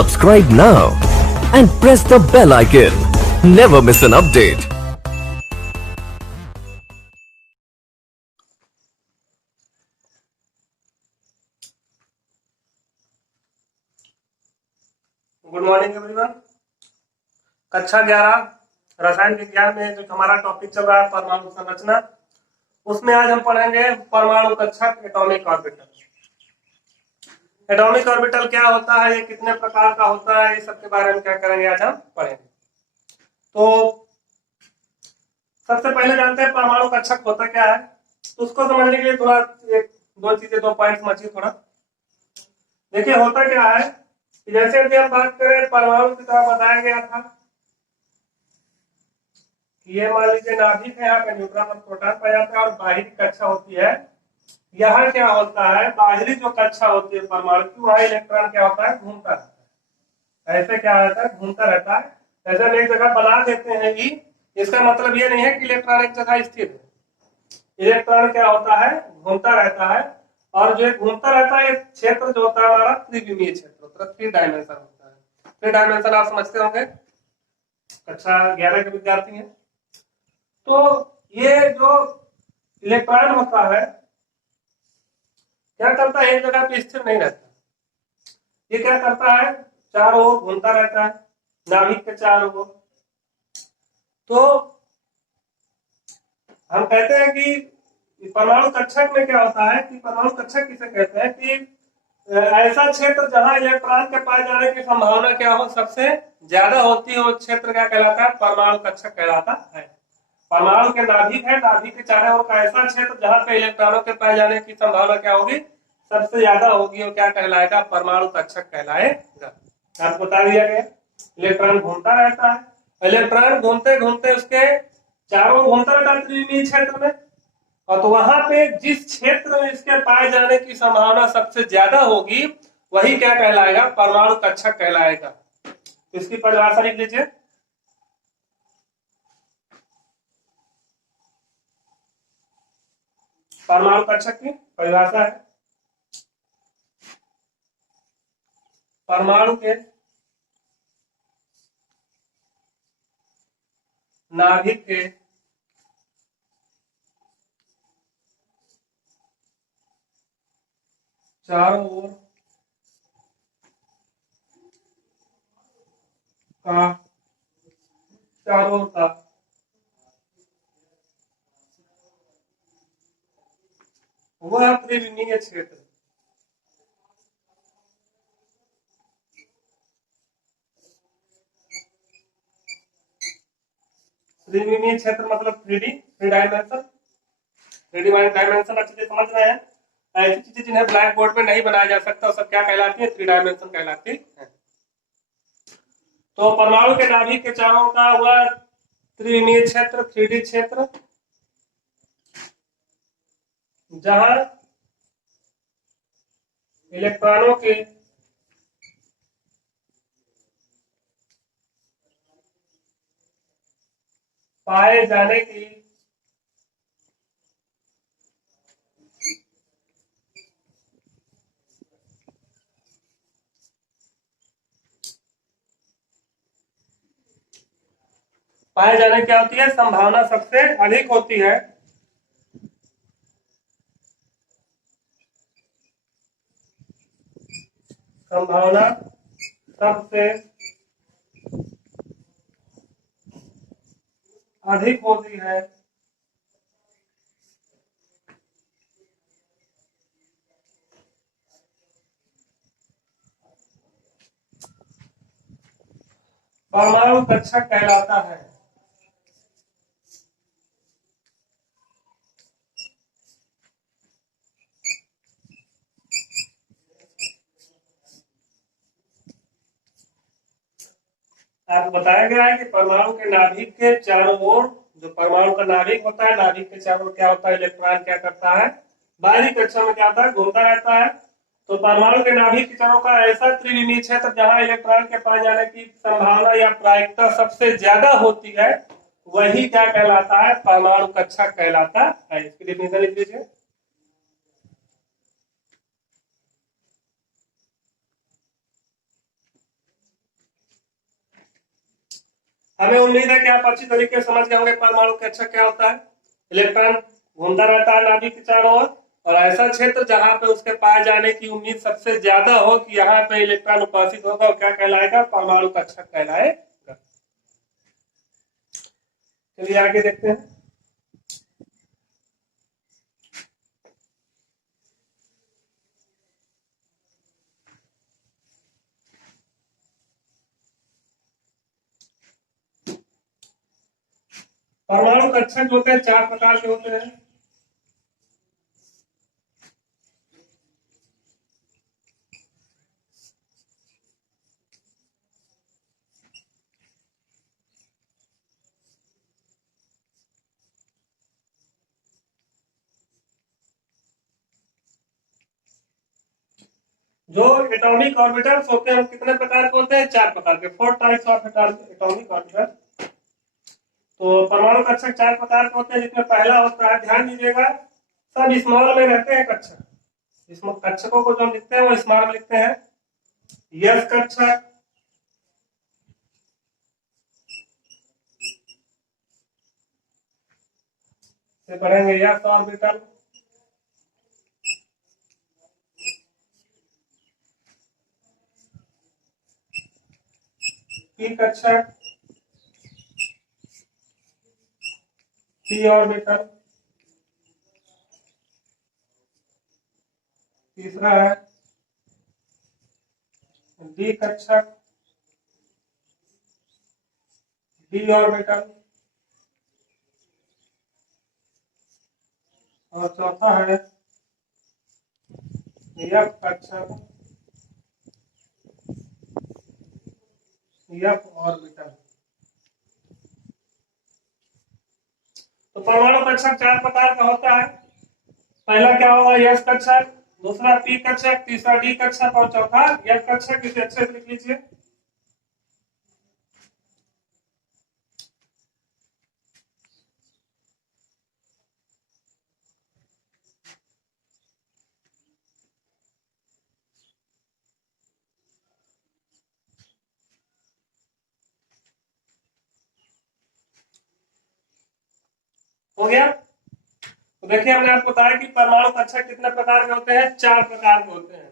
Subscribe now and press the bell icon. Never miss an update. Good morning everyone. कक्षा 11 रसायन विज्ञान में जो हमारा टॉपिक चल रहा है परमाणु संरचना, उसमें आज हम पढ़ेंगे परमाणु कक्षक एटॉमिक ऑर्बिटल। एटॉमिक ऑर्बिटल क्या होता है, ये कितने प्रकार का होता है, ये सब के बारे में क्या करेंगे आज हम पढ़ेंगे। तो सबसे पहले जानते हैं परमाणु कक्षक होता क्या है। तो उसको समझने के लिए थोड़ा दो पॉइंट समझिए थोड़ा। देखिए होता क्या है, जैसे कि हम बात करें परमाणु की तरह बताया गया था, ये मान लीजिए नाभिक है, यहाँ पे न्यूट्रॉन और प्रोटॉन पाया जाता है और बाहरी कक्षा होती है। यहाँ क्या होता है, बाहरी जो कक्षा होती है परमाणु की, वहां इलेक्ट्रॉन क्या होता है, घूमता रहता है। ऐसे क्या रहता है, घूमता रहता है। ऐसे हम एक जगह बना देते हैं कि इसका मतलब ये नहीं है कि इलेक्ट्रॉन एक जगह स्थिर है। इलेक्ट्रॉन क्या होता है, घूमता रहता है। और जो घूमता रहता है, क्षेत्र जो होता है हमारा त्रिविमीय क्षेत्र, 3 डायमेंशन होता है। 3 डायमेंशन आप समझते होंगे, कक्षा 11 के विद्यार्थी हैं। तो ये जो इलेक्ट्रॉन होता है क्या करता है, एक जगह पे स्थिर नहीं रहता। ये क्या करता है, चारों ओर घूमता रहता है, नाभिक के चारों ओर। तो हम कहते हैं कि परमाणु कक्षक में क्या होता है कि परमाणु कक्षक किसे कहते हैं कि ऐसा क्षेत्र जहां इलेक्ट्रॉन के पाए जाने की संभावना क्या हो, सबसे ज्यादा होती है, वो क्षेत्र क्या कहलाता है, परमाणु कक्षक कहलाता है। परमाणु के नाभिक है, नाभिक के चारों ओर का ऐसा क्षेत्र जहां पे इलेक्ट्रॉनों के पाए जाने की संभावना क्या होगी, सबसे ज्यादा होगी, वो क्या कहलाएगा, परमाणु कक्षक कहलाएगा। आपको बता दिया गया इलेक्ट्रॉन घूमता रहता है। इलेक्ट्रॉन घूमते घूमते उसके चारों ओर घूमता रहता है त्रिविमीय क्षेत्र में, और तो वहां पे जिस क्षेत्र में इसके पाए जाने की संभावना सबसे ज्यादा होगी, वही क्या कहलाएगा, परमाणु कक्षक कहलाएगा। इसकी परिभाषा लिख लीजिए। परमाणु कक्षक की परिभाषा है, परमाणु के नाभिक के चारों ओर का वह त्रिविमीय क्षेत्र। त्रिविमीय क्षेत्र मतलब 3D, 3 डायमेंशन। 3D डायमेंशन अच्छे से समझ रहे हैं। ऐसी चीजें जिन्हें ब्लैक बोर्ड में नहीं बनाया जा सकता, सब क्या कहलाती है, 3 डायमेंशन कहलाती है। तो परमाणु के नाभिक के चारों का हुआ त्रिविमीय क्षेत्र, 3D क्षेत्र, जहां इलेक्ट्रॉनों के पाए जाने की क्या होती है, संभावना सबसे अधिक होती है। संभावना सबसे अधिक होती है परमाणु कक्षक कहलाता है। आपको बताया गया है कि परमाणु के नाभिक के चारों ओर, जो परमाणु का नाभिक होता है, नाभिक के चारों ओर क्या होता है, इलेक्ट्रॉन क्या करता है, बाहरी कक्षा में क्या होता है, घूमता रहता है। तो परमाणु के नाभिक के चारों का ऐसा त्रिविमीय क्षेत्र जहां इलेक्ट्रॉन के पाए जाने की संभावना या प्रायिकता सबसे ज्यादा होती है, वही क्या कहलाता है, परमाणु कक्षक कहलाता है। इसकी डिफिनेशन लिख लीजिए। हमें उम्मीद है कि आप अच्छी तरीके से समझ गए होंगे परमाणु कक्षक क्या होता है। इलेक्ट्रॉन घूमता रहता है नाभिक के चारों ओर, और ऐसा क्षेत्र जहां पे उसके पाए जाने की उम्मीद सबसे ज्यादा हो कि यहाँ पे इलेक्ट्रॉन उपस्थित होगा, और क्या कहलाएगा, परमाणु कक्षक कहलाएगा। चलिए आगे देखते हैं। परमाणु कक्षक जो होते हैं 4 प्रकार के होते हैं। जो एटॉमिक ऑर्बिटल्स होते हैं कितने प्रकार के होते हैं, 4 प्रकार के, 4 टाइप्स ऑफ एटॉमिक ऑर्बिटल। तो परमाणु कक्षक 4 प्रकार के होते हैं, जिसमें पहला होता है, ध्यान दीजिएगा, सब स्मॉल में रहते हैं कक्षक। इसमें कक्षकों को जो हम लिखते हैं वो स्मॉल में लिखते हैं। यस कक्षक, से पढ़ेंगे यस ऑर्बिटल, पी कक्षक, पी ऑर्बिटल, तीसरा है डी कक्षक, डी ऑर्बिटल, और चौथा है एफ कक्षक, एफ ऑर्बिटल। तो परमाणु कक्षक 4 प्रकार का होता है। पहला क्या होगा, यस कक्षक, दूसरा पी कक्षक, तीसरा डी कक्षक, और चौथा एफ कक्षक। इसे अच्छे से लिख लीजिए। हो गया। तो देखिए, हमने आपको बताया कि परमाणु कक्षक कितने प्रकार के होते हैं, 4 प्रकार के होते हैं।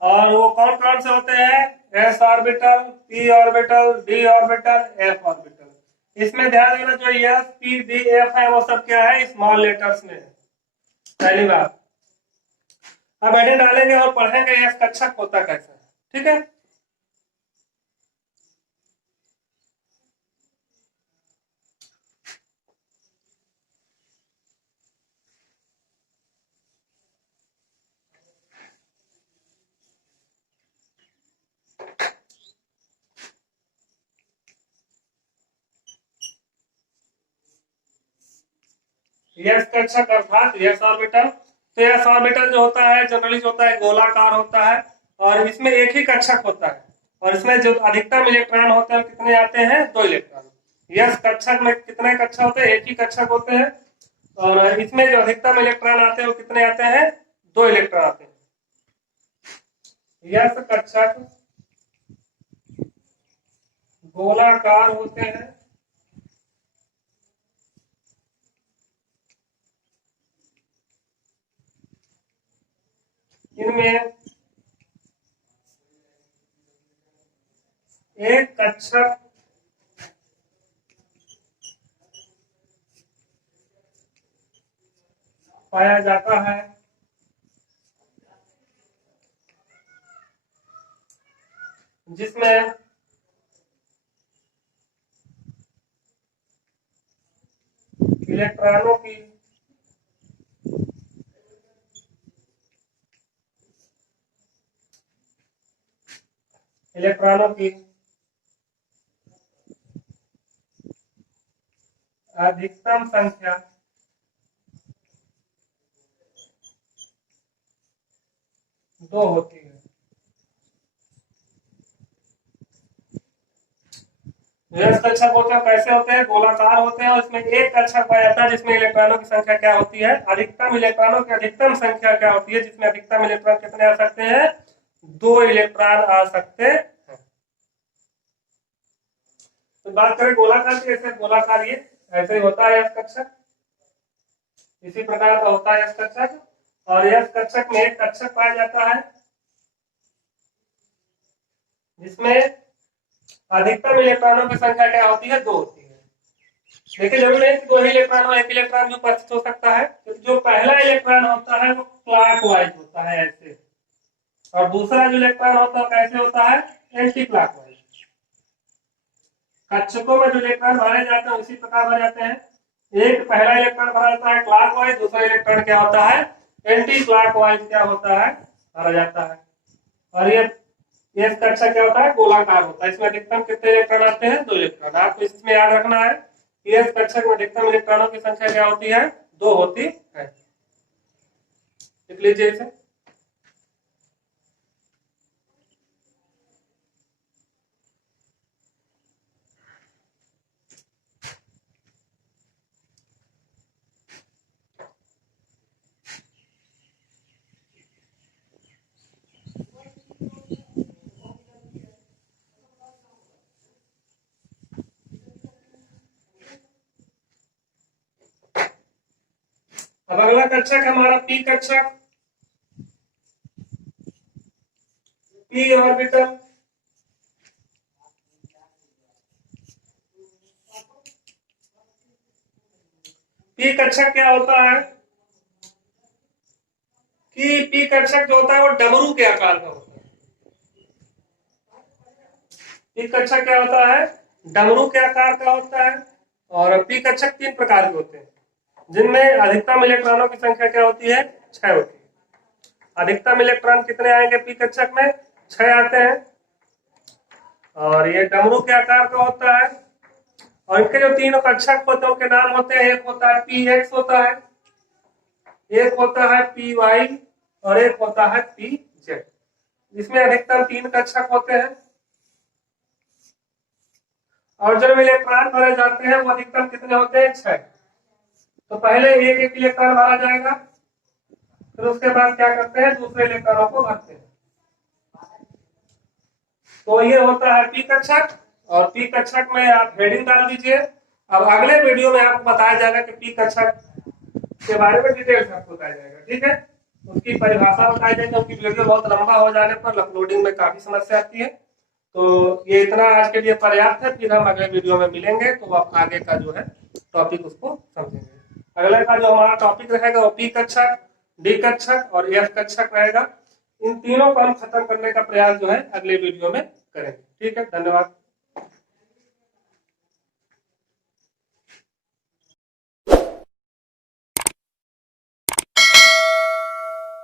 और वो कौन कौन से होते हैं, S orbital, P orbital, D orbital, F orbital. इसमें ध्यान देना, जो एस पी डी एफ है वो सब क्या है, स्मॉल लेटर्स में है, पहली बात। अब एडिंग डालेंगे और पढ़ेंगे एस कक्षक होता कैसे है, ठीक है। यस कक्षक अर्थात यस ऑर्बिटल। तो यस ऑर्बिटल जो होता है जनरली जो होता है गोलाकार होता है, और इसमें एक ही कक्षक होता है, और इसमें जो अधिकतम इलेक्ट्रॉन होते हैं कितने आते हैं, 2 इलेक्ट्रॉन। यस कक्षक में कितने कक्षक होते हैं, एक ही कक्षक होते हैं, और इसमें जो अधिकतम इलेक्ट्रॉन आते हैं वो कितने आते हैं, 2 इलेक्ट्रॉन आते हैं। यस कक्षक गोलाकार होते हैं, इनमें एक कक्षक पाया जाता है, जिसमें इलेक्ट्रॉनों की अधिकतम संख्या 2 होती है। यस कक्षक होते हैं, कैसे होते हैं, गोलाकार होते हैं, और इसमें एक कक्षक पाया जाता है जिसमें इलेक्ट्रॉनों की संख्या क्या होती है, अधिकतम इलेक्ट्रॉनों की अधिकतम संख्या क्या होती है, जिसमें अधिकतम इलेक्ट्रॉन कितने आ सकते हैं, 2 इलेक्ट्रॉन आ सकते हैं। तो बात करें गोलाकार की, ऐसे गोलाकार ये ऐसे ही होता है यश कक्षक, इसी प्रकार का होता है यश कक्षक। और यश कक्षक में एक कक्षक पाया जाता है जिसमें अधिकतम इलेक्ट्रॉनों की संख्या क्या होती है? 2 होती है। देखिए जरूर नहीं कि 2 ही इलेक्ट्रॉन हो, एक इलेक्ट्रॉन भी उपस्थित हो सकता है। तो जो पहला इलेक्ट्रॉन होता है वो क्लॉकवाइज होता है ऐसे, और दूसरा जो इलेक्ट्रॉन होता है कैसे होता है? Anti clockwise. कक्षकों में जो इलेक्ट्रॉन भरे जाते हैं उसी प्रकार भरे जाते हैं। एक पहला इलेक्ट्रॉन भरा जाता है क्लॉकवाइज, दूसरा इलेक्ट्रॉन क्या होता है? एंटी क्लॉकवाइज क्या होता है? भरा जाता है। और ये कक्षक क्या होता है? गोलाकार होता है। इसमें अधिकतम कितने इलेक्ट्रॉन आते हैं? 2 इलेक्ट्रॉन। आपको इसमें याद रखना है कि इस कक्षक में अधिकतम इलेक्ट्रॉनों की संख्या क्या होती है? 2 होती है। लिख लीजिए इसे। अब अगला कक्षक हमारा पी कक्षक, पी ऑर्बिटल। पी कक्षक क्या होता है कि पी कक्षक जो होता है वो डमरू के आकार का होता है। पी कक्षक क्या होता है? डमरू के आकार का होता है। और पी कक्षक 3 प्रकार के होते हैं जिनमें अधिकतम इलेक्ट्रॉनों की संख्या क्या होती है? 6 होती है। अधिकतम इलेक्ट्रॉन कितने आएंगे पी कक्षक में? 6 आते हैं। और ये डमरू के आकार का होता है। और इनके जो 3 कक्षक होते हैं उनके नाम होते हैं, एक होता है पी एक्स होता है, एक होता है पी वाई और एक होता है पी जेड। इसमें अधिकतम 3 कक्षक होते हैं। और जब इलेक्ट्रॉन भरे जाते हैं वो अधिकतम कितने होते हैं? 6। तो पहले एक इलेक्ट्रॉन भरा जाएगा, फिर उसके बाद क्या करते हैं? दूसरे इलेक्ट्रॉनों को भरते हैं। तो ये होता है पी कक्षक। और पी कक्षक में आप हेडिंग डाल दीजिए। अब अगले वीडियो में आपको बताया जाएगा कि पी कक्षक के बारे में डिटेल से आपको बताया जाएगा। ठीक है, उसकी परिभाषा बताई जाएगी क्योंकि वीडियो बहुत लंबा हो जाने पर अपलोडिंग में काफी समस्या आती है। तो ये इतना आज के लिए पर्याप्त है। फिर हम अगले वीडियो में मिलेंगे तो आप आगे का जो है टॉपिक उसको समझेंगे। अगले का जो हमारा टॉपिक रहेगा वो पी कक्षक, डी कक्षक और एफ कक्षक रहेगा। इन तीनों को हम खत्म करने का प्रयास जो है अगले वीडियो में करेंगे। ठीक है, धन्यवाद।